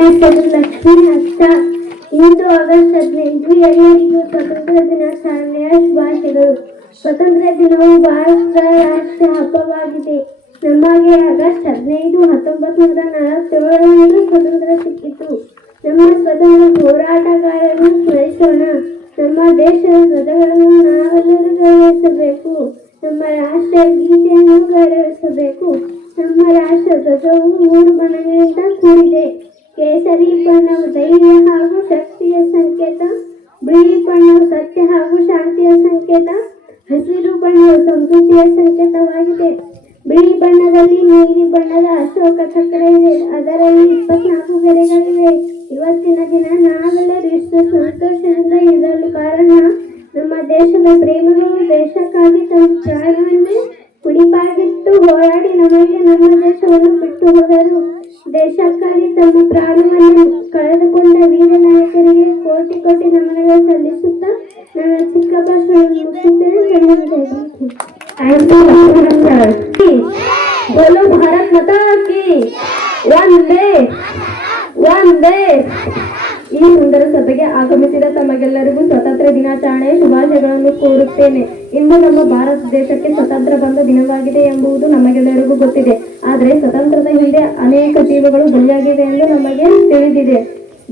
ಹೆಸರು ಲಕ್ಷ್ಮಿ ಅಷ್ಟ. ಇಂದು ಆಗಸ್ಟ್ 15 ಎಲ್ಲರಿಗೂ ಸ್ವತಂತ್ರ ದಿನಾಚರಣೆಯ ಶುಭಾಶಯಗಳು. ಸ್ವತಂತ್ರ ದಿನವು ಭಾರತದ ರಾಷ್ಟ್ರೀಯ ಹಬ್ಬವಾಗಿದೆ. ನಮಗೆ ಆಗಸ್ಟ್ 15, 1947ರಂದು ಸ್ವತಂತ್ರ ಸಿಕ್ಕಿತು. ನಮ್ಮ ಸ್ವತಂತ್ರ ಹೋರಾಟಗಾರರನ್ನು ಸ್ಮರಿಸೋಣ. ನಮ್ಮ ದೇಶದ ಧ್ವಜಗಳನ್ನು ನಾವೆಲ್ಲರೂ ಗೌರವಿಸಬೇಕು. ನಮ್ಮ ರಾಷ್ಟ್ರೀಯ ಗೀತೆಯನ್ನು ಗೌರವಿಸಬೇಕು. ನಮ್ಮ ರಾಷ್ಟ್ರ ಧ್ವಜವು 3 ಬಣ್ಣಗಳಿಂದ ಕೂಡಿದೆ. ಕೇಸರಿ ಬಣ್ಣವು ಧೈರ್ಯ ಹಾಗೂ ಶಕ್ತಿಯ ಸಂಕೇತ, ಬಿಳಿ ಬಣ್ಣವು ಸತ್ಯ ಹಾಗೂ ಶಾಂತಿಯ ಸಂಕೇತ, ಹಸಿರು ಬಣ್ಣವು ಸಮೃದ್ಧಿಯ ಸಂಕೇತವಾಗಿದೆ. ಬಿಳಿ ಬಣ್ಣದಲ್ಲಿ ನೀಲಿ ಬಣ್ಣದ ಅಶೋಕ ಚಕ್ರ ಇದೆ, ಅದರಲ್ಲಿ 24 ಗೆರೆಗಳಿವೆ. ಇವತ್ತಿನ ದಿನ ನಾವೆಲ್ಲರೂ ಇಷ್ಟು ಸಂತೋಷದಿಂದ ಇರಲು ಕಾರಣ ನಮ್ಮ ದೇಶದ ಪ್ರೇಮಿಗಳು ದೇಶಕ್ಕಾಗಿ ತಮ್ಮ ಪ್ರಾಣವನ್ನೇ ಮುಡಿಪಾಗಿಟ್ಟು ಹೋರಾಡಿ ನಮಗೆ ನಮ್ಮ ದೇಶವನ್ನು ಬಿಟ್ಟು ಹೋದರು. ದೇಶಕ್ಕಾಗಿ ತಮ್ಮ ಪ್ರಾಣವನ್ನು ಕಳೆದುಕೊಂಡ ವೀರ ನಾಯಕರಿಗೆ ಕೋಟಿ ಕೋಟಿ ನಮನಗಳು ಸಲ್ಲಿಸುತ್ತಾ ನನ್ನ ಚಿಕ್ಕ ಭಾಷೆಯನ್ನು ಮುಗಿಸುತ್ತೇನೆ. ಬೋಲೋ ಭಾರತ್ ಮಾತಾ ಕಿ ವಂದೇ ವಂದೇ. ಈ ಸುಂದರ ಸಭೆಗೆ ಆಗಮಿಸಿದ ತಮಗೆಲ್ಲರಿಗೂ ಸ್ವಾತಂತ್ರ್ಯ ದಿನಾಚರಣೆಯ ಶುಭಾಶಯಗಳನ್ನು ಕೋರುತ್ತೇನೆ. ಇಂದು ನಮ್ಮ ಭಾರತ ದೇಶಕ್ಕೆ ಸ್ವತಂತ್ರ ಬಂದ ದಿನವಾಗಿದೆ ಎಂಬುದು ನಮಗೆಲ್ಲರಿಗೂ ಗೊತ್ತಿದೆ. ಆದರೆ ಸ್ವತಂತ್ರದ ಹಿಂದೆ ಅನೇಕ ಜೀವಗಳು ಬಲಿಯಾಗಿವೆ ಎಂದು ನಮಗೆ ತಿಳಿದಿದೆ.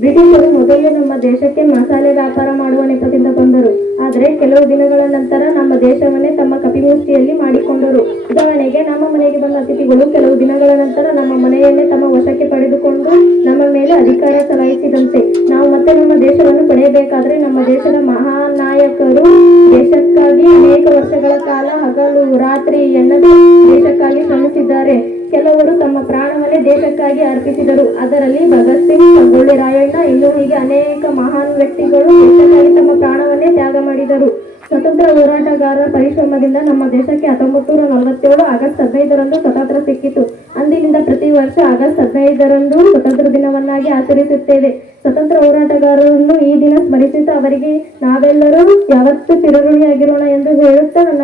ಬ್ರಿಟಿಷರು ಮೊದಲು ನಮ್ಮ ದೇಶಕ್ಕೆ ಮಸಾಲೆ ವ್ಯಾಪಾರ ಮಾಡುವ ನೆಪದಿಂದ ಬಂದರು. ಆದರೆ ಕೆಲವು ದಿನಗಳ ನಂತರ ನಮ್ಮ ದೇಶವನ್ನೇ ತಮ್ಮ ಕಪಿಮುಷ್ಟಿಯಲ್ಲಿ ಮಾಡಿಕೊಂಡರು. ಉದಾಹರಣೆಗೆ, ನಮ್ಮ ಮನೆಗೆ ಬಂದ ಅತಿಥಿಗಳು ಕೆಲವು ದಿನಗಳ ನಂತರ ನಮ್ಮ ಮನೆಯನ್ನೇ ತಮ್ಮ ವಶಕ್ಕೆ ಪಡೆದುಕೊಂಡು ನಮ್ಮ ಮೇಲೆ ಅಧಿಕಾರ ಚಲಾಯಿಸಿದಂತೆ. ನಾವು ಮತ್ತೆ ನಮ್ಮ ದೇಶವನ್ನು ಪಡೆಯಬೇಕಾದರೆ ನಮ್ಮ ದೇಶದ ಮಹಾನ್ ನಾಯಕರು ದೇಶಕ್ಕಾಗಿ ಅನೇಕ ವರ್ಷಗಳ ಕಾಲ ಹಗಲು ರಾತ್ರಿ ಎನ್ನದೇ ದೇಶಕ್ಕಾಗಿ ಶ್ರಮಿಸಿದ್ದಾರೆ. ಕೆಲವರು ತಮ್ಮ ಪ್ರಾಣವನ್ನೇ ದೇಶಕ್ಕಾಗಿ ಅರ್ಪಿಸಿದರು. ಅದರಲ್ಲಿ ಭಗತ್ ಸಿಂಗ್, ಸಂಗೊಳ್ಳಿ ರಾಯಣ್ಣ, ಇನ್ನೂ ಹೀಗೆ ಅನೇಕ ಮಹಾನ್ ವ್ಯಕ್ತಿಗಳು ದೇಶಕ್ಕಾಗಿ ತಮ್ಮ ಪ್ರಾಣವನ್ನೇ ತ್ಯಾಗ ಮಾಡಿದರು. ಸ್ವತಂತ್ರ ಹೋರಾಟಗಾರರ ಪರಿಶ್ರಮದಿಂದ ನಮ್ಮ ದೇಶಕ್ಕೆ 1947 ಆಗಸ್ಟ್ 15ರಂದು ಸ್ವತಂತ್ರ ಸಿಕ್ಕಿತು. ಅಂದಿನಿಂದ ಪ್ರತಿ ವರ್ಷ ಆಗಸ್ಟ್ 15ರಂದು ಸ್ವತಂತ್ರ ದಿನವನ್ನಾಗಿ ಆಚರಿಸುತ್ತೇವೆ. ಸ್ವತಂತ್ರ ಹೋರಾಟಗಾರರನ್ನು ಈ ದಿನ ಸ್ಮರಿಸುತ್ತಾ ಅವರಿಗೆ ನಾವೆಲ್ಲರೂ ಯಾವತ್ತೂ ಚಿರಋಣಿಯಾಗಿರೋಣ ಎಂದು ಹೇಳುತ್ತಾ ನನ್ನ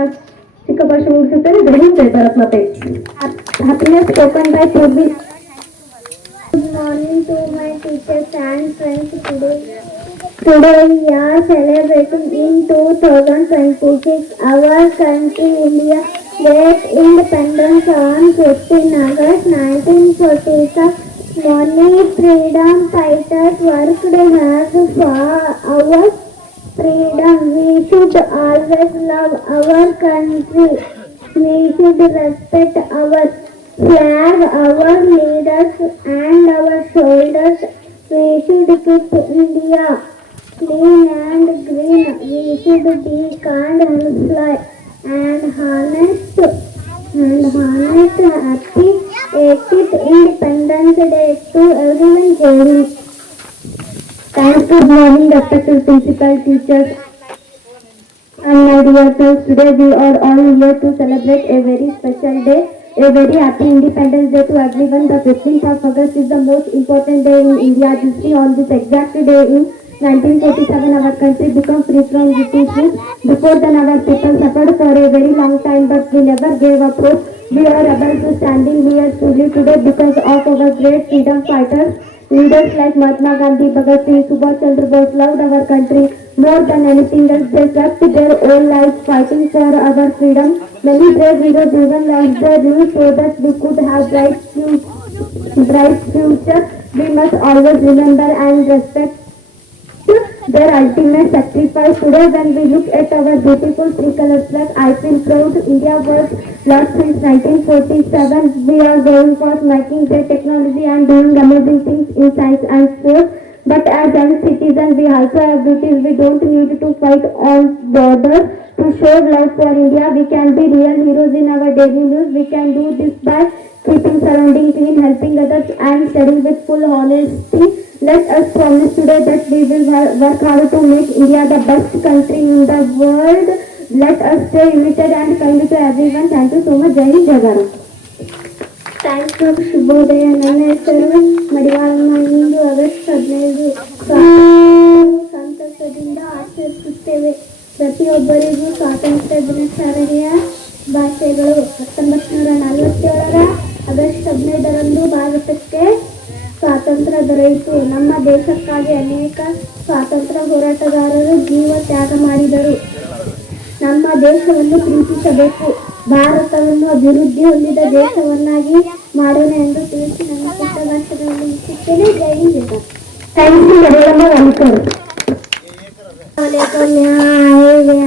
ಚಿಕ್ಕ ಭಾಷೆ ಮುಗಿಸುತ್ತೇನೆ. ಜೈ ಹಿಂದ್, ಜೈ ಭಾರತ್ ಮಾತೆ. Happiness spoken by Prabhu. Good morning to my teachers and friends. Today we are celebrating in 2026 our country India get independence on 15 August 1947. Many freedom fighters worked hard for our freedom. We should always love our country. We should respect our flag, our leaders and our soldiers. We should keep India clean and green. We should be kind and sly and honest. Happy 80th Independence Day to everyone. Jai. Thanks. Good morning, respected principal, teachers and my dear friends. Today we are all here to celebrate a very special day, a very happy Independence Day to everyone. The 15th of August is the most important day in India's history. On this exact day in 1947, our country became free from British rule. Before then, our people suffered for a very long time, but we never gave up hope. We are able to standing here truly today because of our great freedom fighters. Leaders like Mahatma Gandhi, Bhagat Singh, Subhash Chandra Bose loved our country more than anything else. They kept their own lives fighting for our freedom. Many brave heroes even lost their lives so that we could have bright future. We must always remember and respect their ultimate sacrifice. Today when we look at our beautiful three-color flag, I feel proud. India was lost since 1947. We are going for making great technology and doing amazing things in science and sports. But as young citizens, we also have duties. We don't need to fight on borders to show love for India. We can be real heroes in our daily lives. We can do this by keeping surrounding clean, helping others and studying with full honesty. Let us promise today that we will work hard to make India the best country in the world. Let us stay united and kind to everyone. Thank you so much. Jai Hind, Jai Bharat. Thanks for ಶುಭೋದಯ. ನನ್ನ ಹೆಸರು ಮಡಿವಾಳಮ್ಮ. ಇಂದು August 15 ಸಂತಸದಿಂದ ಆಚರಿಸುತ್ತೇವೆ. ಪ್ರತಿಯೊಬ್ಬರಿಗೂ ಸ್ವಾತಂತ್ರ್ಯ ದಿನಾಚರಣೆಯ ಭಾಷೆಗಳು. 1947 August 15ರಂದು ಭಾರತಕ್ಕೆ ಸ್ವಾತಂತ್ರ್ಯ ದೊರೆಯಿತು. ದೊರೆಯಿತು. ನಮ್ಮ ದೇಶಕ್ಕಾಗಿ ಅನೇಕ ಸ್ವಾತಂತ್ರ್ಯ ಹೋರಾಟಗಾರರು ಜೀವ ತ್ಯಾಗ ಮಾಡಿದರು. ನಮ್ಮ ದೇಶವನ್ನು ಪ್ರೀತಿಸಬೇಕು, ಭಾರತವನ್ನು ಅಭಿವೃದ್ಧಿ ಹೊಂದಿದ ದೇಶವನ್ನಾಗಿ ಮಾಡೋಣ ಎಂದು ತಿಳಿಸಿ ನನ್ನ ಪುಟ್ಟ ಭಾಷಣವನ್ನು ಮುಗಿಸುತ್ತೇನೆ. Jai Hind. Thank you Mariyamma Walker.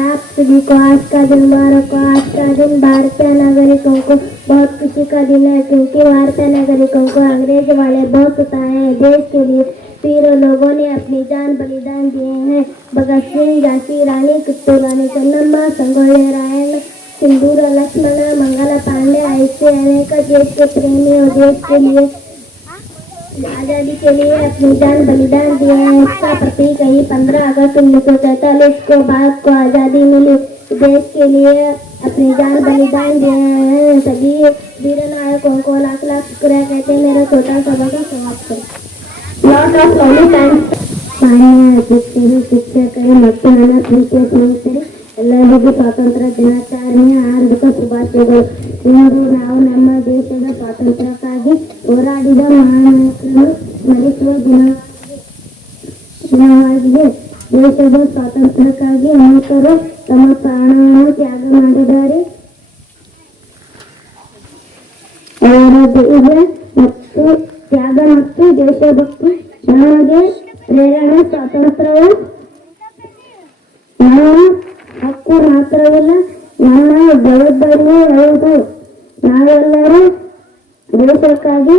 आप सभी को आज का दिन मुबारक हो। आज का दिन भारतीय नागरिकों को बहुत खुशी का दिन है, क्योंकि भारतीय नागरिकों को अंग्रेज वाले बहुत सताए हैं। देश के लिए वीर लोगों ने अपनी जान बलिदान दिए हैं। भगत सिंह, झांसी रानी, कित्तू रानी ಚೆನ್ನಮ್ಮ, ಸಂಗೊಳ್ಳಿ रायಣ್ಣ, सिंदूर लक्ष्मण, मंगल पांडे ऐसे अनेक देश के प्रेमी और देश के लिए आजादी के लिए अपनी जान बलिदान दिए हैं। इसका प्रतीक है 15 अगस्त 1947 को भारत को आजादी मिली। देश के लिए अपनी जान बलिदान दिए हैं सभी वीर नायकों को लाख लाख शुक्रिया कहते हैं। मेरा छोटा सभा का समाप्त करें. Lot of lovely thanks. ಮಾನ್ಯ ಅಧ್ಯಕ್ಷರು, ಶಿಕ್ಷಕರು ಮತ್ತು ನನ್ನ ಪ್ರೀತಿಯ ಸ್ನೇಹಿತರೆ, ಎಲ್ಲರಿಗೂ ಸ್ವಾತಂತ್ರ್ಯ ದಿನಾಚರಣೆಯ ಹಾರ್ದಿಕ ಶುಭಾಶಯಗಳು. ಇಂದು ನಾವು ನಮ್ಮ ದೇಶದ ಸ್ವಾತಂತ್ರ್ಯಕ್ಕಾಗಿ ಹೋರಾಡಿದ ಮಹಾನಾಯಕರನ್ನು ಸ್ಮರಿಸುವ ದಿನವಾಗಿದೆ. ದೇಶದ ಸ್ವಾತಂತ್ರ್ಯಕ್ಕಾಗಿ ಅನೇಕರು ತಮ್ಮ ಪ್ರಾಣವನ್ನು ತ್ಯಾಗ ಮಾಡಿದ್ದಾರೆ. ಅವರ ಧೈರ್ಯ ಮತ್ತು ತ್ಯಾಗ ಮತ್ತು ದೇಶಭಕ್ತಿ ನಮಗೆ ಪ್ರೇರಣೆ. ಸ್ವಾತಂತ್ರ್ಯವು ನಮ್ಮ ಹಕ್ಕು ಮಾತ್ರವಲ್ಲ, ನಮ್ಮ ಜವಾಬ್ದಾರಿಯೂ ಹೌದು. ನಾವೆಲ್ಲರೂ ದೇಶಕ್ಕಾಗಿ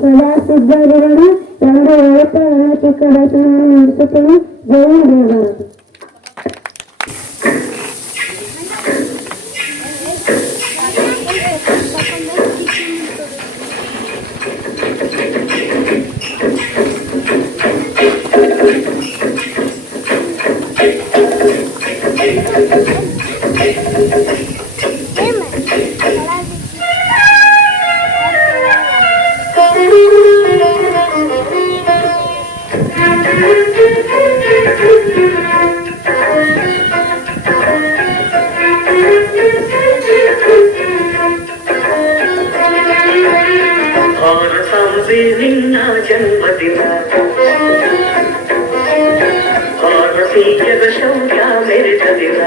ಸದಾ ಸಿದ್ಧರಿರೋಣ ಎಂದು ಹೇಳುತ್ತಾ ನನ್ನ ಚಿಕ್ಕ ಭಾಷಣವನ್ನು ನಡೆಸುತ್ತೇನೆ. ಜೈ ಭಾರತ. ನಿನ್ನ ಜನ್ಮದಿನ ಭಾರತೀಯದ ಶೌರ್ಯ ಮೆರೆದ ದಿನ.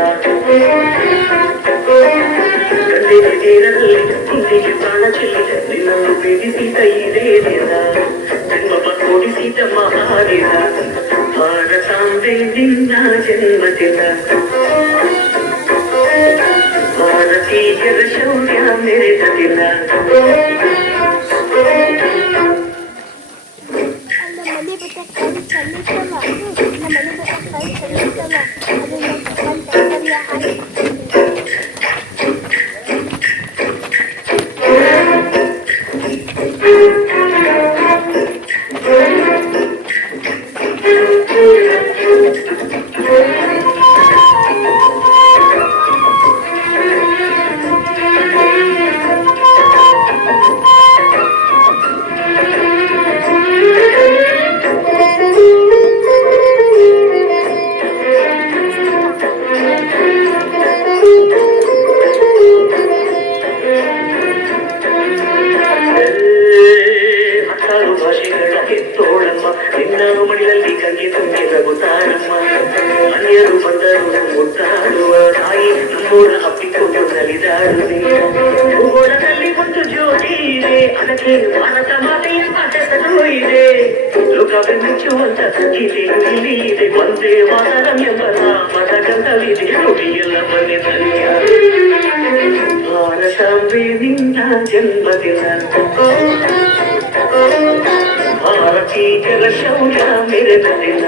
ಗಂಡಿನ ತೀರದಲ್ಲಿ ಹಿಂದಿಗೆ ಪ್ರಾಣ ಚೆಲ್ಲಿದ ನಿನ್ನನ್ನು ಪೀಡಿಸಿದ ಇದೇ ದಿನ. ಜನ್ಮ ಕೊಡಿಸಿದ ಮಹಾದಿನ ಭಾರತಾಂಬೆ ನಿನ್ನ ಜನ್ಮದಿನ. ಭಾರತೀಯರ ಶೌರ್ಯ ಮೆರೆದ ದಿನ. ಭಾರತಾಂಬೆ ನಿನ್ನ ಜನ್ಮದಿನ. ಭಾರತೀಯರ ಶೌರ್ಯ ಮೆರೆದ ದಿನ.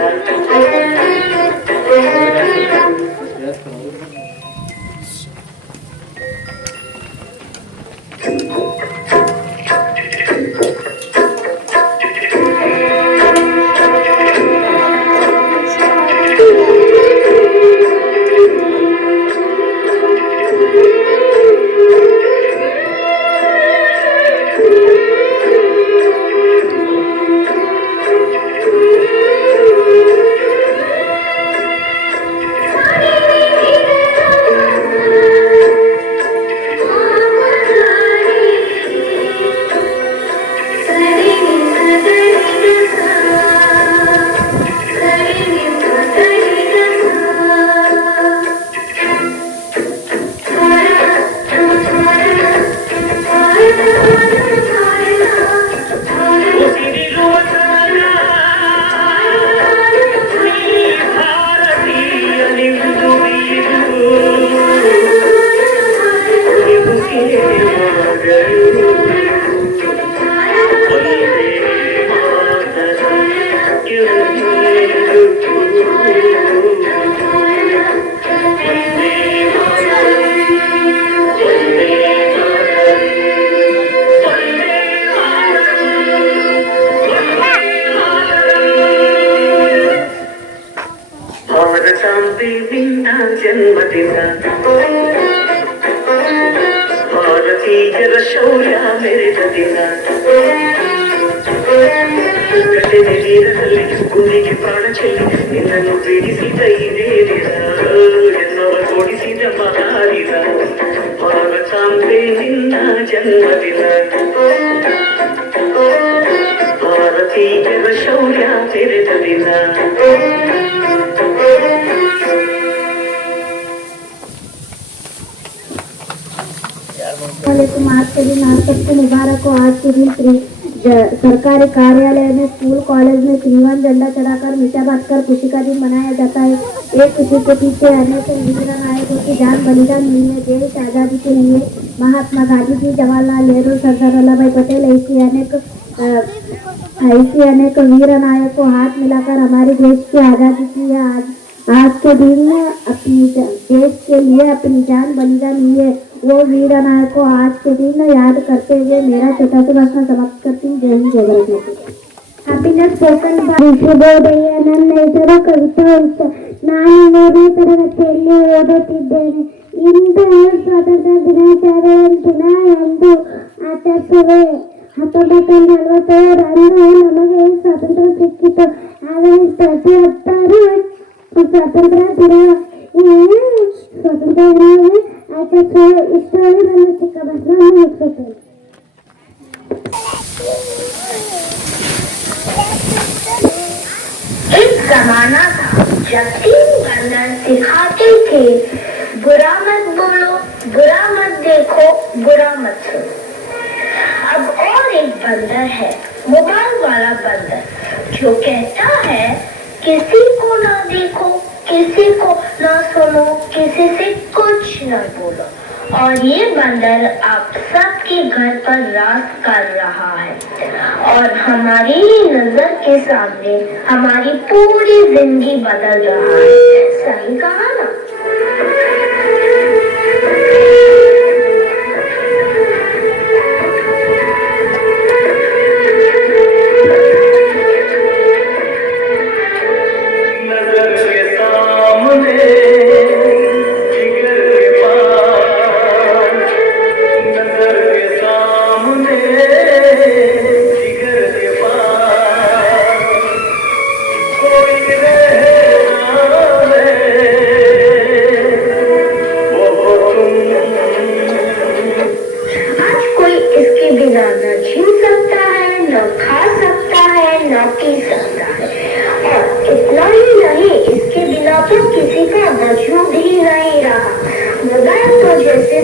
ನಿನ್ನ ಜನ್ಮದಿನ ಭಾರತೀಯರ ಶೌರ್ಯ ಮೆರೆದ ದಿನ ಗಡ್ಡೆದ ನೀರಲ್ಲಿ ಗುಂಡಿಗೆ ಪ್ರಾಣ ಚೆಲ್ಲಿ ನಿನ್ನನ್ನು ಪೀಡಿಸಿದ ಇದೇ ದಿನ ಎನ್ನವ ಕೊಡಿಸಿದ ಮಹಾದಿನ ಭಾರತಾಂಬೆ ನಿನ್ನ ಜನ್ಮದಿನ ಭಾರತೀಯರ ಶೌರ್ಯ ತೆರೆದ ದಿನ वालेकुम। आज के दिन आप सबको मुबारक हो। आज के दिन सरकारी कार्यालय में, स्कूल, कॉलेज में त्रिवर्ण झंडा चढ़ाकर मीठा बांटकर खुशी का दिन मनाया जाता है। एक खुशी के पीछे अनेक वीर नायकों की जान बलिदान हुई है। देश आज़ादी के लिए महात्मा गांधी जी, जवाहरलाल नेहरू, सरदार वल्लभ भाई पटेल ऐसी अनेक वीर नायकों हाथ मिलाकर हमारे देश की आज़ादी की है। आज के दिन अपनी देश के लिए अपनी जान बलिदान हुई है वो वीर नायक को आज के दिन याद करते हुए मेरा छोटा सा भाषण समाप्त करती हूँ। जय हिंद, जय भारत। ಹ್ಯಾಪಿನೆಸ್ ಸ್ಪೋಕನ್ ಬೈ ಶುಭೋದಯ। ನನ್ನ ಹೆಸರು ಕವಿತಾ ಅಂತ. ನಾನು 3ನೇ ತರಗತಿಯಲ್ಲಿ ಓದುತ್ತಿದ್ದೇನೆ. ಇಂದು ಸ್ವಾತಂತ್ರ್ಯ ದಿನಾಚರಣೆ ದಿನ ಎಂದು ಆಚರಿಸುವೆ. 1947ರಂದು ನಮಗೆ ಸ್ವಾತಂತ್ರ್ಯ ಸಿಕ್ಕಿತು. ಆದರೆ ಪ್ರತಿಯೊಬ್ಬರು ಸ್ವಾತಂತ್ರ್ಯ ದಿನ ಆಚರಿಸುವ ಇಷ್ಟೊಂದು ನನ್ನ ಚಿಕ್ಕ ಭಾಷಣ ಮುಗಿಸುತ್ತೇನೆ. एक जमाना था जब 3 बंदर सिखाते थे, बुरा मत बोलो, बुरा मत देखो, बुरा मत सुनो। अब और एक बंदर है, मोबाइल वाला बंदर, जो कहता है किसी को ना देखो, किसी को ना सुनो, किसी से कुछ ना बोलो। और ये बंदर आप सबके घर पर राज कर रहा है और हमारी नजर के सामने हमारी पूरी जिंदगी बदल रहा है। सही कहा ना?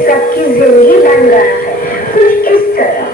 सबकी जिंदगी बन रहा है कुछ इस तरह।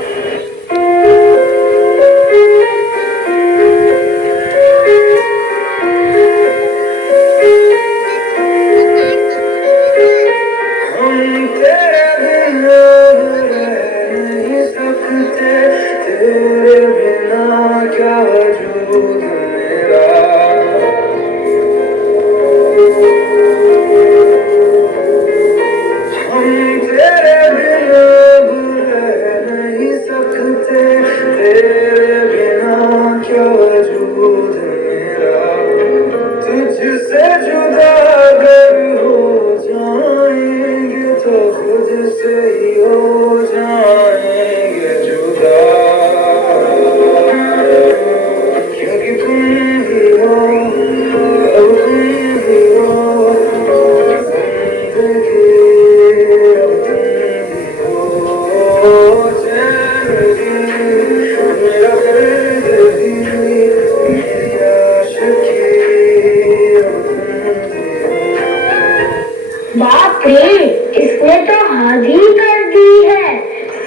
बाप रे, इसने तो हद ही कर दी है।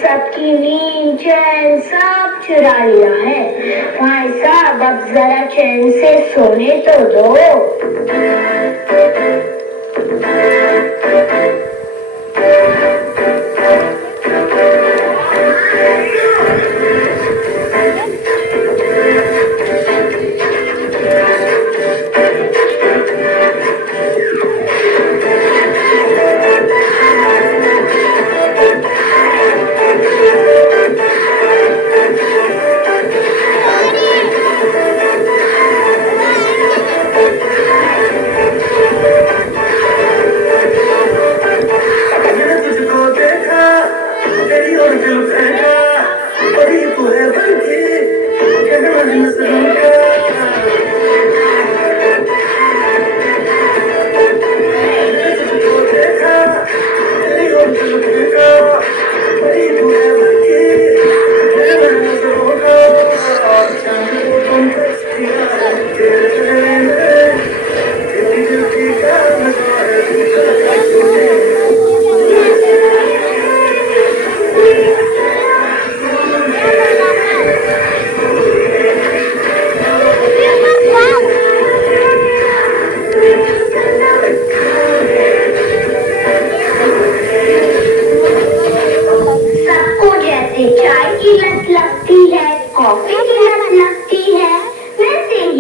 सबकी नींद चैन सब चुरा लिया है। भाई साहब अब जरा चैन से सोने तो दो।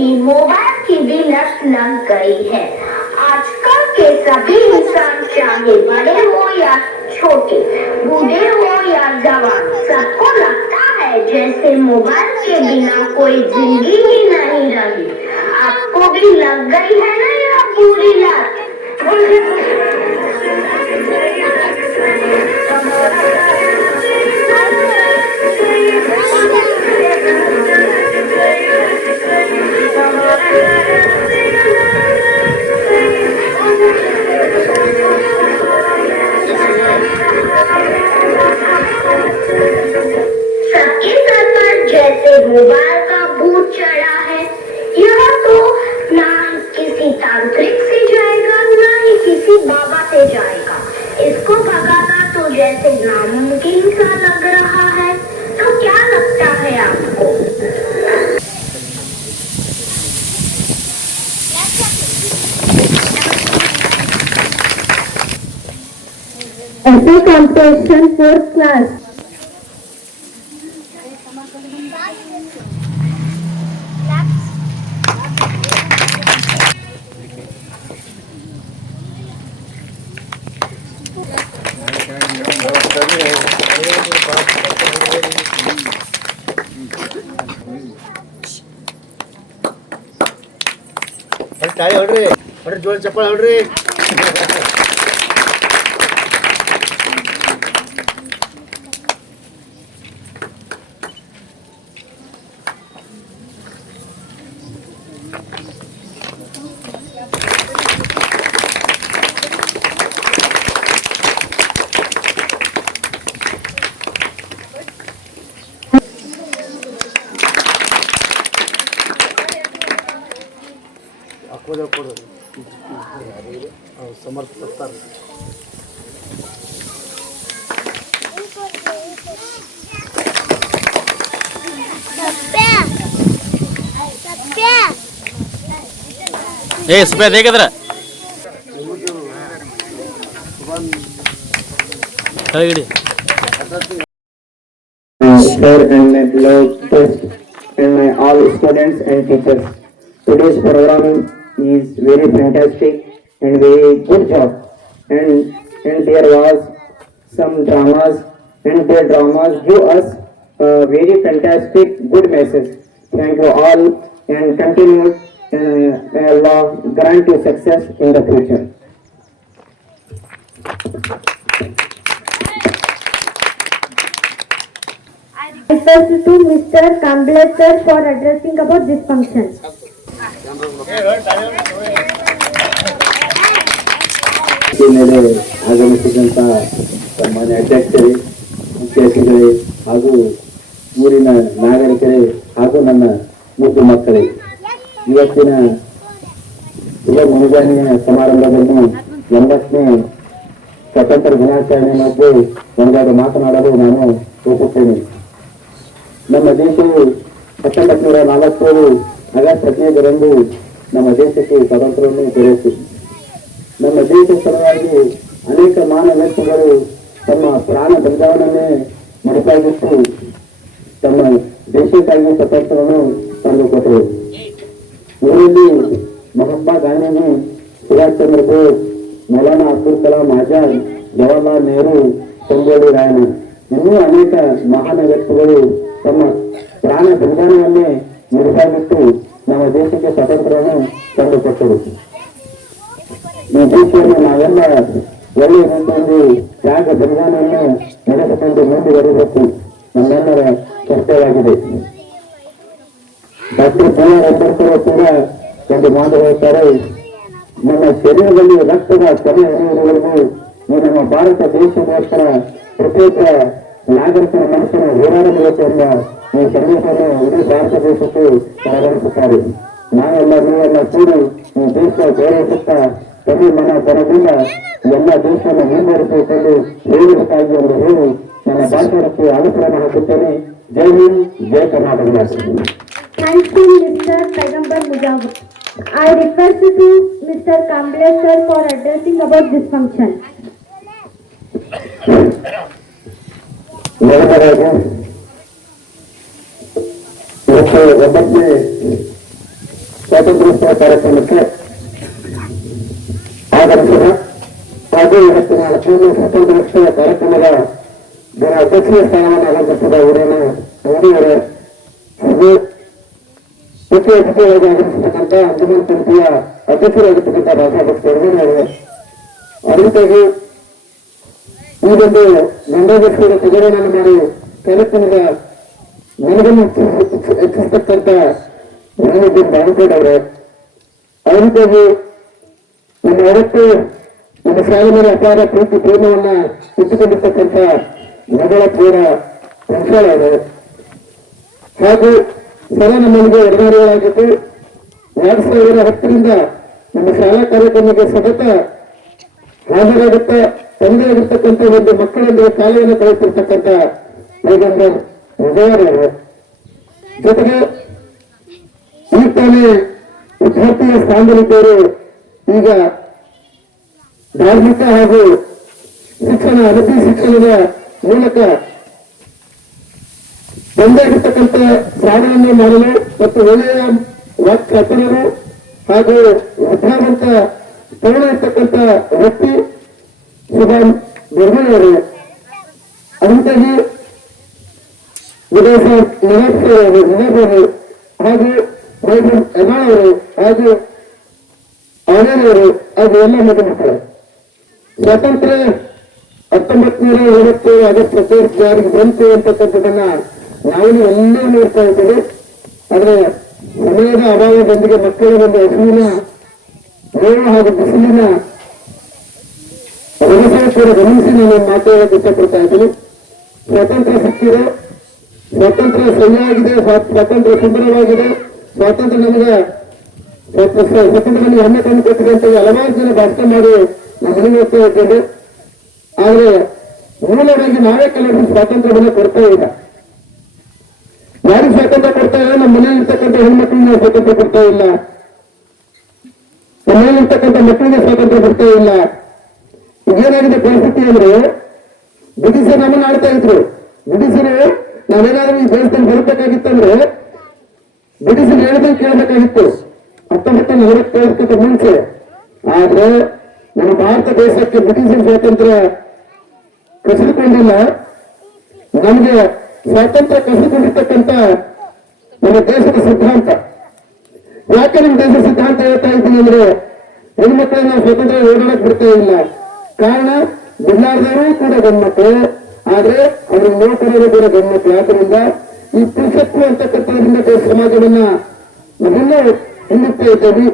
ही मोबाइल की भी लत लग गई है। आजकल के सभी इंसान चाहे बड़े हो या छोटे, बूढ़े हो या जवान, सबको लगता है जैसे मोबाइल के बिना कोई जिंदगी ही नहीं रही। आपको भी लग गई है ना यह बुरी लत? सबके सर पर जैसे मोबाइल का भूत चढ़ा है। यह तो ना ही किसी तांत्रिक से जाएगा, ना ही किसी बाबा से जाएगा। इसको भगाना तो जैसे नामुमकिन सा लग रहा है। तो क्या लगता है आपको? ऐसे कॉम्पिटिशन 4th क्लास। ತಾಳಿ ಹೊಡ್ರಿ ಹೊಡ್ರಿ, ಜೋಳ ಚಪ್ಪಳ ಹೊಡ್ರಿ. ಸಮರ್ಪಿಸ್ತಾರೆ. ಸಫೇದ್ ಹೇಗಿದ್ರ ಕೆಳಗಿಡಿ. Sir and my beloved guests and my all students and teachers. Today's program is very fantastic and very good job. And there was some dramas, and their dramas give us a very fantastic good message. Thank you all and continue. May Allah grant you success in the future. Request to Mr. Kamble sir for addressing about this function. ಮೇಲೆ ಆಗಮಿಸಿದಂತ ಸನ್ಮಾನ್ಯ ಅಧ್ಯಕ್ಷರೇ, ಮುಖ್ಯಸ್ಥರೇ ಹಾಗೂ ಊರಿನ ನಾಗರಿಕರೇ ಹಾಗೂ ನನ್ನ ಮುದ್ದು ಮಕ್ಕಳೇ, ಇವತ್ತಿನ ಶುಭ ಮುಂಜಾನೆಯ ಸಮಾರಂಭದಲ್ಲಿ 80ನೇ ಸ್ವತಂತ್ರ ದಿನಾಚರಣೆ ಬಗ್ಗೆ ಒಂದೆರಡು ಮಾತನಾಡಲು ನಾನು ಒಪ್ಪುತ್ತೇನೆ. ನಮ್ಮ ದೇಶವು 1940 ಆಗಸ್ಟ್ 15ರಂದು ನಮ್ಮ ದೇಶಕ್ಕೆ ಸ್ವಾತಂತ್ರ್ಯವನ್ನು ದೊರೆಯಿತು. ನಮ್ಮ ದೇಶ ಸಲುವಾಗಿ ಅನೇಕ ಮಾನವ ವ್ಯಕ್ತಿಗಳು ತಮ್ಮ ಪ್ರಾಣ ಬಲಿದಾನವನ್ನೇ ಮುಡಿಪಾಗಿಟ್ಟು ತಮ್ಮ ದೇಶಕ್ಕಾಗಿ ಸ್ವಾತಂತ್ರ್ಯವನ್ನು ತಂದುಕೊಟ್ಟರು. ಇವರಲ್ಲಿ ಮಹಾತ್ಮ ಗಾಂಧೀಜಿ, ಸುಭಾಷ್ ಚಂದ್ರ ಬೋಸ್, ಮೌಲಾನಾ ಅಬ್ದುಲ್ ಕಲಾಂ ಆಜಾದ್, ಜವಾಹರ್ಲಾಲ್ ನೆಹರು, ಸಂಗೊಳ್ಳಿ ರಾಯಣ್ಣ ಇನ್ನೂ ಅನೇಕ ಮಹಾನ್ ವ್ಯಕ್ತಿಗಳು ತಮ್ಮ ಪ್ರಾಣ ಬಲಿದಾನವನ್ನೇ ಮುಡಿಪಾಗಿಟ್ಟು ನಮ್ಮ ದೇಶಕ್ಕೆ ಸ್ವಾತಂತ್ರ್ಯವನ್ನು ತಂದುಕೊಟ್ಟರು. ಈ ದೇಶವನ್ನು ನಾವೆಲ್ಲ ಒಳ್ಳೆಯ ರೀತಿಯಲ್ಲಿ ತ್ಯಾಗ ಬಲಿದಾನವನ್ನು ನಡೆಸಿಕೊಂಡು ಮುಂದುವರಿಬೇಕು ನಮ್ಮೆಲ್ಲರ ಕರ್ತವ್ಯವಾಗಿದೆ. Doctor B R. ಅಂಬೇಡ್ಕರ್ ಕೂಡ ಒಂದು ಮಾತು ಹೇಳ್ತಾರೆ, ನಮ್ಮ ಶರೀರದಲ್ಲಿ ರಕ್ತದ ಕಲೆ ಹರಿಯುವವರೆಗೂ ಈ ನಮ್ಮ ಭಾರತ ದೇಶಗೋಸ್ಕರ ಪ್ರತ್ಯೇಕ ನಾಗರಿಕರ ಮನಸ್ಸನ್ನು ಹೋರಾಡಬೇಕು ಎಂಬ ಈ ಸಂದೇಶವನ್ನು ಇಡೀ ಭಾರತ ದೇಶಕ್ಕೆ ಹೊರಡಿಸುತ್ತಾರೆ. ನಾವೆಲ್ಲ ನೀವೆಲ್ಲ ಕೂಡಿ ಈ ದೇಶ ಗೌರವಿಸುತ್ತಾ ತಮ್ಮ ಮನ ಬರದಿಂದ ಎಲ್ಲ ದೇಶವನ್ನು ಮುಂದುವರಿಸಿಕೊಂಡು ಹೇಳಬೇಕಾಗಿ ಎಂದು ಹೇಳಿ ನನ್ನ ಭಾಷಣಕ್ಕೆ ಅನುಸರಣ ಹಾಕುತ್ತೇನೆ. ಜೈ ಹಿಂದ್, ಜೈ Karnataka. Thank you, Mr. Paigambar Mujawar. I request to Mr. Kamble sir for addressing about this function. ಮೊದಲನೇದಾಗಿ ಇವತ್ತು 9ನೇ ಸ್ವಾತಂತ್ರ್ಯೋತ್ಸವ ಕಾರ್ಯಕ್ರಮಕ್ಕೆ ಆಗಮಿಸಿದ ಹಾಗೂ ಇವತ್ತಿನ ಸ್ವಾತಂತ್ರ್ಯೋತ್ಸವ ಕಾರ್ಯಕ್ರಮದ ಅಧ್ಯಕ್ಷೀಯ ಸ್ಥಾನವನ್ನು ಅಲಂಕರಿಸಿದ ಊರಿನ ಮೋದಿಯವರೇ ಹಾಗೂ ಮುಖ್ಯ ಅತಿಥಿಯಾಗಿ ಆಗಮಿಸತಕ್ಕಂಥ ಅಂಜುಮನ್ ಸಮಿತಿಯ ಅಧ್ಯಕ್ಷರಾಗಿರ್ತಕ್ಕಂಥ ರಾಜಾಭಟ್ ಅವರೇ, ಅದಕ್ಕಾಗಿ ಈ ಒಂದು ಗಂಗಾಧೇಶ್ವರ ಪ್ರಜೆಗಳನ್ನು ಮಾಡಿ ಕಾರ್ಯಕ್ರಮದ ನನಗನ್ನು ಹೆಚ್ಚಿಸತಕ್ಕಂಥ ಜ್ಞಾನೋದ್ಯಮ ಬಾಲಕೋಡ್ ಅವರೇ, ಅದಕ್ಕಾಗಿ ನಮ್ಮ ಅವತ್ತು ನಮ್ಮ ಶಾಲೆ ಮೇಲೆ ಅಪಾರ ಪ್ರೀತಿ ಪ್ರೇಮವನ್ನ ಇಟ್ಟುಕೊಂಡಿರ್ತಕ್ಕಂಥ ಮಗಳ ಪೂರ ವಂಶಾಳ ಅವರು ಹಾಗೂ ಸಲ ನಮ್ಮನಿಗೆ ಎಡಗಾರಿಗಳಾಗಿದ್ದು 2010ರಿಂದ ನಮ್ಮ ಶಾಲಾ ಕಾರ್ಯಕ್ರಮಕ್ಕೆ ಸತತ ಹಾಜರಾಗುತ್ತಾ ತಂದೆ ಆಗಿರ್ತಕ್ಕಂಥ ಒಂದು ಮಕ್ಕಳೊಂದಿಗೆ ಕಾಲವನ್ನು ಕಳೆಯುತ್ತಿರ್ತಕ್ಕಂಥ ಪೈಗಂಬರ್ ವಿಜಯರವರು ಜೊತೆಗೆ ಈ ತಾನೇ ವಿದ್ಯಾರ್ಥಿಯ ಸ್ಥಾನದಲ್ಲಿದ್ದವರು ಈಗ ಧಾರ್ಮಿಕ ಹಾಗೂ ಶಿಕ್ಷಣ ಅರಬ್ಬಿ ಶಿಕ್ಷಣದ ಮೂಲಕ ತಂದೆಯಾಗಿರ್ತಕ್ಕಂಥ ಸಾಧನೆಯನ್ನು ಮಾಡಲು ಮತ್ತು ಒಳ್ಳೆಯ ವಾಕ್ಯತನರು ಹಾಗೂ ವಿದ್ಯಾವಂತ ತರುಣ ಇರ್ತಕ್ಕಂಥ ವ್ಯಕ್ತಿ ಸುಭಾನ್ ನಿರ್ಮಲವರು, ಅದಕ್ಕಾಗಿ ವಿದೇಶ ನವಾಬ್ರು ಹಾಗೂ ಮೈಬೂರ್ ಎಮಾಳವರು ಹಾಗೂ ಆನೇನವರು ಹಾಗೂ ಎಲ್ಲ ಮಕ್ಕಳು ಸ್ವಾತಂತ್ರ್ಯ 1950 ಆಗಸ್ಟ್ 21 ಜಾರಿಗೆ ಬಂತು ಅಂತಕ್ಕಂಥದ್ದನ್ನ ನಾವು ಎಲ್ಲರೂ ನೋಡ್ತಾ ಇದ್ದೇವೆ. ಆದ್ರೆ ಸಮಯದ ಅಭಾವದೊಂದಿಗೆ ಮಕ್ಕಳ ಒಂದು ಹಸುವಿನ ನೋವು ಹಾಗೂ ಬಿಸಿಲಿನ ವ್ಯವಸಾಯ ಗಮನಿಸಿ ನಾನು ಮಾತಾಡೋಕೆ ಇಷ್ಟಪಡ್ತಾ ಇದ್ದೀನಿ. ಸ್ವಾತಂತ್ರ್ಯ ಸಿಕ್ಕಿದೆ, ಸ್ವಾತಂತ್ರ್ಯ ಸರಿಯಾಗಿದೆ, ಸ್ವಾತಂತ್ರ್ಯ ಸುಂದರವಾಗಿದೆ, ಸ್ವಾತಂತ್ರ್ಯ ನಮಗೆ ಸ್ವಾತಂತ್ರ್ಯ ಹೆಮ್ಮೆ ತಂದು ಕೊಟ್ಟಿದೆ ಅಂತ ಹಲವಾರು ಜನ ಭಾಷಣ ಮಾಡಿ ನಾವು ಮನೆಗೆ ಹೋಗ್ತಾ ಇದ್ದೇವೆ. ಆದ್ರೆ ಮೂಲವಾಗಿ ನಾವೇ ಕೆಲವರು ಸ್ವಾತಂತ್ರ್ಯವನ್ನು ಕೊಡ್ತಾ ಇಲ್ಲ. ಯಾರಿಗೆ ಸ್ವಾತಂತ್ರ್ಯ ಕೊಡ್ತಾ ಇಲ್ಲ? ನಮ್ಮ ಮನೆಯಲ್ಲಿ ಇರ್ತಕ್ಕಂಥ ಹೆಣ್ಮಕ್ಳಿಗೆ ನಾವು ಸ್ವಾತಂತ್ರ್ಯ ಕೊಡ್ತಾ ಇಲ್ಲ, ನಮ್ಮ ಮನೆಯಲ್ಲಿ ಇರ್ತಕ್ಕಂಥ ಮಕ್ಕಳಿಗೆ ಸ್ವಾತಂತ್ರ್ಯ ಕೊಡ್ತಾ ಇಲ್ಲ. ಏನಾಗಿದೆ ಪರಿಸ್ಥಿತಿ ಅಂದ್ರೆ, ಬ್ರಿಟಿಷರು ನಮ್ಮನ್ನು ಆಡ್ತಾ ಇದ್ರು. ಬ್ರಿಟಿಷರು ನಾವೇನಾದ್ರೂ ಈ ದೇಶದಲ್ಲಿ ಬರಬೇಕಾಗಿತ್ತಂದ್ರೆ ಬ್ರಿಟಿಷರು ಹೇಳಿದಂಗೆ ಕೇಳಬೇಕಾಗಿತ್ತು 1947 ಮುಂಚೆ. ಆದ್ರೆ ನಮ್ಮ ಭಾರತ ದೇಶಕ್ಕೆ ಬ್ರಿಟಿಷರ ಸ್ವಾತಂತ್ರ್ಯ ಕಸಿದುಕೊಂಡಿಲ್ಲ. ನಮಗೆ ಸ್ವಾತಂತ್ರ್ಯ ಕಸಿದುಕೊಂಡಿರ್ತಕ್ಕಂಥ ನಮ್ಮ ದೇಶದ ಸಿದ್ಧಾಂತ. ಯಾಕೆ ನಮ್ಮ ದೇಶದ ಸಿದ್ಧಾಂತ ಹೇಳ್ತಾ ಇದ್ದೀನಿ ಅಂದ್ರೆ, ಹೆಣ್ಮಕ್ಳನ್ನ ಸ್ವಾತಂತ್ರ್ಯ ಓಡಾಡಕ್ ಬಿಡ್ತಾ ಇಲ್ಲ. ಕಾರಣ, ಬಿಲ್ಲಾರ್ದವರು ಕೂಡ ಗಂಡ್ಮಕ್ಳು, ಆದ್ರೆ ಅವ್ರಿಗೆ ನೋಡ್ಕೊಳ್ಳೋದು ಕೂಡ ಗಂಡ್ಮಕ್ಳು. ಆದ್ರಿಂದ ಈ ಪುರುಷತ್ವ ಅಂತಕ್ಕಂಥದ್ರಿಂದ ಸಮಾಜವನ್ನ ನಾವೆಲ್ಲ ಹಿಂದುತ್ತಾ ಇದ್ದೇವೆ.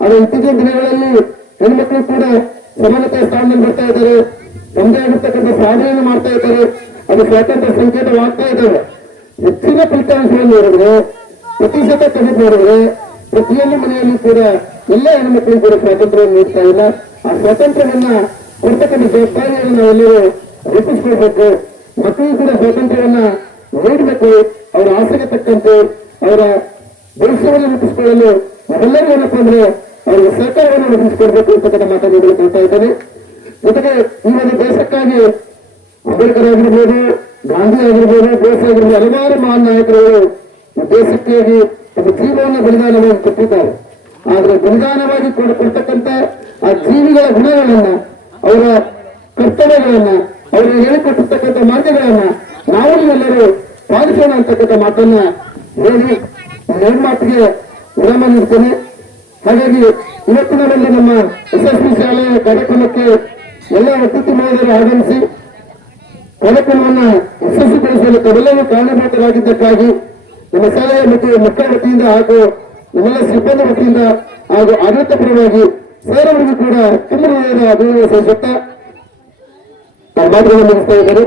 ಆದ್ರೆ ಇತ್ತೀಚಿನ ದಿನಗಳಲ್ಲಿ ಹೆಣ್ಮಕ್ಳು ಕೂಡ ಸಮಾನತೆಯ ಸ್ಥಾನದಲ್ಲಿ ಬರ್ತಾ ಇದ್ದಾರೆ, ತಮ್ಮದೇ ಆಗಿರ್ತಕ್ಕಂಥ ಸಾಧನೆಯನ್ನು ಮಾಡ್ತಾ ಇದ್ದಾರೆ. ಅದು ಸ್ವಾತಂತ್ರ್ಯ ಸಂಕೇತವಾಗ್ತಾ ಇದ್ದಾವೆ. ಹೆಚ್ಚಿನ ಫಲಿತಾಂಶವನ್ನು ನೋಡಿದ್ರೆ, ಪ್ರತಿಶತ ತೆಗೆದು ನೋಡಿದ್ರೆ ಪ್ರತಿಯೊಂದು ಮನೆಯಲ್ಲಿ ಕೂಡ ಎಲ್ಲ ಹೆಣ್ಮಕ್ಳಿಗೂ ಕೂಡ ಸ್ವಾತಂತ್ರ್ಯವನ್ನು ನೀಡ್ತಾ ಇಲ್ಲ. ಆ ಸ್ವಾತಂತ್ರ್ಯವನ್ನ ಕೊಡ್ತಕ್ಕಂಥ ಜವಾಬ್ದಾರಿಯನ್ನು ನಾವೆಲ್ಲರೂ ರೂಪಿಸ್ಕೊಳ್ಬೇಕು. ಮಕ್ಕಳಿಗೂ ಕೂಡ ಸ್ವಾತಂತ್ರ್ಯವನ್ನ ನೀಡಬೇಕು. ಅವರ ಆಸೆಗೆ ತಕ್ಕಂತೆ ಅವರ ಭವಿಷ್ಯವನ್ನು ರೂಪಿಸಿಕೊಳ್ಳಲು ನಾವೆಲ್ಲರೂ ಏನಪ್ಪ ಅಂದ್ರೆ ಅವರಿಗೆ ಸಹಕಾರವನ್ನು ಒದಗಿಸಿಕೊಡ್ಬೇಕು ಅಂತಕ್ಕಂಥ ಮಾತನ್ನು ಹೇಳ್ತಾ ಇದ್ದೇನೆ. ಜೊತೆಗೆ ಈ ಒಂದು ದೇಶಕ್ಕಾಗಿ ಅಂಬೇಡ್ಕರ್ ಆಗಿರ್ಬೋದು, ಗಾಂಧಿ ಆಗಿರ್ಬೋದು, ಬೋಸ್ ಆಗಿರ್ಬೋದು, ಹಲವಾರು ಮಹಾನ್ ನಾಯಕರುಗಳು ಈ ದೇಶಕ್ಕಾಗಿ ತಮ್ಮ ಜೀವವನ್ನು ಬಲಿದಾನವಾಗಿ ಕೊಟ್ಟಿದ್ದಾರೆ. ಆದ್ರೆ ಬಲಿದಾನವಾಗಿ ಕೊಡ್ತಕ್ಕಂಥ ಆ ಜೀವಿಗಳ ಗುಣಗಳನ್ನ, ಅವರ ಕರ್ತವ್ಯಗಳನ್ನ, ಅವರಿಗೆ ಹೇಳಿಕೊಟ್ಟಿರ್ತಕ್ಕಂಥ ಮಾರ್ಗಗಳನ್ನ ನಾವು ಎಲ್ಲರೂ ಪಾಲಿಸೋಣ ಅಂತಕ್ಕಂಥ ಮಾತನ್ನ ಹೇಳಿ ಎರಡು ಮಾತಿಗೆ ವಿರಾಮ ನೀಡ್ತೇನೆ. ಹಾಗಾಗಿ ಇವತ್ತಿನ ಒಂದು ನಮ್ಮ ಯಶಸ್ವಿ ಶಾಲೆಯ ಕಾರ್ಯಕ್ರಮಕ್ಕೆ ಎಲ್ಲ ಅತಿಥಿ ಮಹಿಳೆಯರು ಆಗಮಿಸಿ ಕಾರ್ಯಕ್ರಮವನ್ನು ಯಶಸ್ವಿಗೊಳಿಸಲು ತಾವೆಲ್ಲರೂ ಕಾರಣಭೂತರಾಗಿದ್ದಕ್ಕಾಗಿ ನಮ್ಮ ಶಾಲೆಯ ಮತ್ತು ಮಕ್ಕಳ ವತಿಯಿಂದ ಹಾಗೂ ನಮ್ಮೆಲ್ಲ ಸಿಬ್ಬಂದಿ ವತಿಯಿಂದ ಹಾಗೂ ಆಡಳಿತ ಪರವಾಗಿ ಸೇರವರಿಗೂ ಕೂಡ ತುಂಬ ಅಭಿನಂದನೆ ಸಲ್ಲಿಸುತ್ತಾ ನಾವು ಮಾತುಗಳನ್ನು ಮುಗಿಸ್ತಾ ಇದ್ದಾರೆ.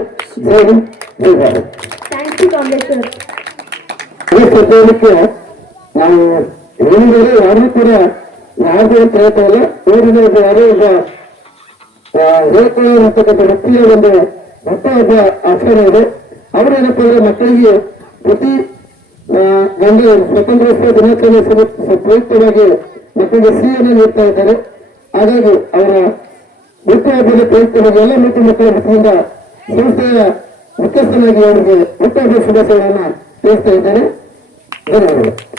Jai Hind, Jai Bharat. Thank you Congress sir. ಈ ಪ್ರಕರಣಕ್ಕೆ ನಾವು ಹೇಳಿದರೆ ಯಾರು ಕೂಡ ಯಾರು ಅಂತ ಹೇಳ್ತಾ ಇಲ್ಲ. ಊರಿನ ಯಾರೋ ಒಬ್ಬ ಹೇಳ್ಕೊಳ್ಳತಕ್ಕಂಥ ವ್ಯಕ್ತಿಯ ಒಂದು ದೊಡ್ಡ ಒಬ್ಬ ಆಚರಣ ಇದೆ. ಅವರೇನಪ್ಪ ಅಂದ್ರೆ ಮಕ್ಕಳಿಗೆ ಪ್ರತಿ ಸ್ವಾತಂತ್ರ್ಯೋತ್ಸವ ದಿನಾಚರಣೆ ಪ್ರಯುಕ್ತವಾಗಿ ಮಕ್ಕಳಿಗೆ ಸಿಹಿಯನ್ನು ನೀಡ್ತಾ ಇದ್ದಾರೆ. ಹಾಗಾಗಿ ಅವರ ಹುಟ್ಟುಹಬ್ಬದ ಪ್ರಯುಕ್ತವಾಗಿ ಎಲ್ಲ ಮಕ್ಕಳ ವತಿಯಿಂದ ಸಂಸ್ಥೆಯ ಮುಖ್ಯಸ್ಥನಾಗಿ ಅವರಿಗೆ ಹುಟ್ಟುಹಬ್ಬ ಶುಭಾಶಯಗಳನ್ನು ತಿಳಿಸ್ತಾ ಇದ್ದಾರೆ. ಧನ್ಯವಾದಗಳು.